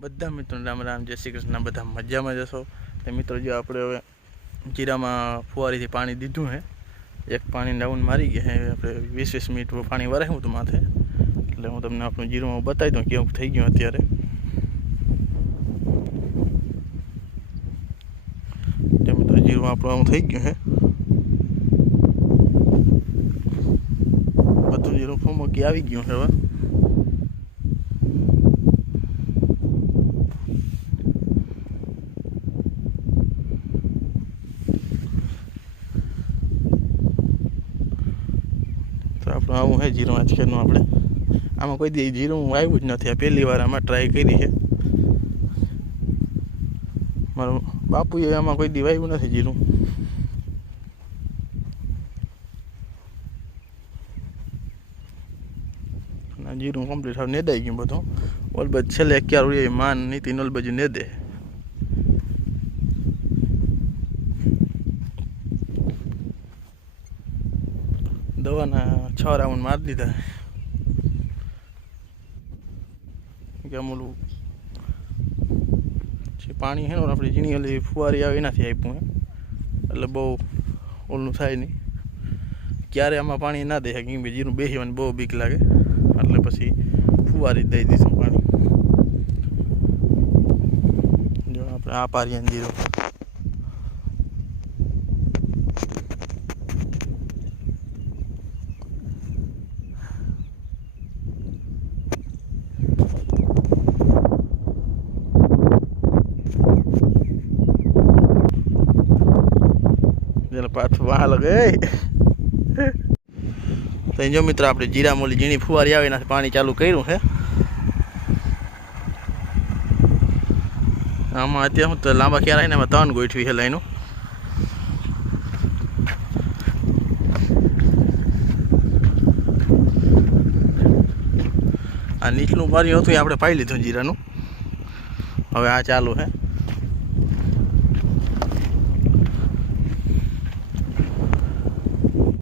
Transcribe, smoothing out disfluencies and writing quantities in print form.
બધા મિત્રો રામ રામ, જય શ્રી કૃષ્ણ। બધા મજામાં જશો તો મિત્રો, જો આપણે હવે જીરામાં ફુવારીથી પાણી દીધું હે, એક પાણી ડાઉન મારી ગયા હે। આપણે 20 મિનિટ પાણી વરાયું હતું માથે, એટલે હું તમને આપણું જીરું બતાવી દઉં કેવું થઈ ગયું અત્યારે। તો મિત્રો જીરું આપણું આવું થઈ ગયું હે, બધું જીરું ફોમકી આવી ગયું છે હવે। તો આપણું આવું હે જીરું આજકાલનું। આપણે આમાં કોઈ દી જીરું આવ્યું જ નથી, આ પહેલી વાર આમાં ટ્રાય કરી છે। મારો બાપુએ આમાં કોઈ દી વાવ્યું નથી જીરું। જીરું કમ્પ્લીટ હવે નેદાઈ ગયું બધું। ઓલબજ છેલ્લે 11 માન નીતિ નોલબાજુ નેદે। દવાના 6 રાઉન્ડ મારી દીધા કે અમલું જે પાણી છે ને આપણે ઝીણી ઓલી ફુવારી આવે એનાથી આપ્યું હે, એટલે બહુ ઓલું થાય નહીં। ક્યારે આમાં પાણી ના દે કેમ કે જીરું બેસવાની બહુ બીક લાગે, એટલે પછી ફુવારી દઈ દઈશું પાણી। જો આપણે આ પારીએ જીરું પાછું વાહ લગે। તો જો મિત્રો, આપણે જીરા મોલી ઝીણી ફુવારી આવે એનાથી પાણી ચાલુ કર્યું છે। આમાં અત્યારે હું તો લાંબા ક્યારે ને એમાં 3 ગોઠવી છે લાઈનો। આ નીચલું પાણી હતું એ આપણે પાઈ લીધું જીરાનું, હવે આ ચાલુ છે।